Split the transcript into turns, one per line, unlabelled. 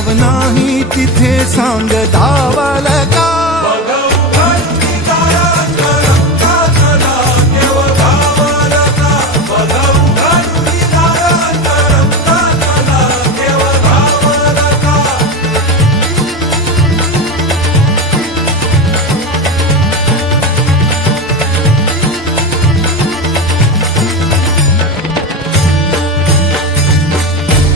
भावनाही तिथे सांग धावाला.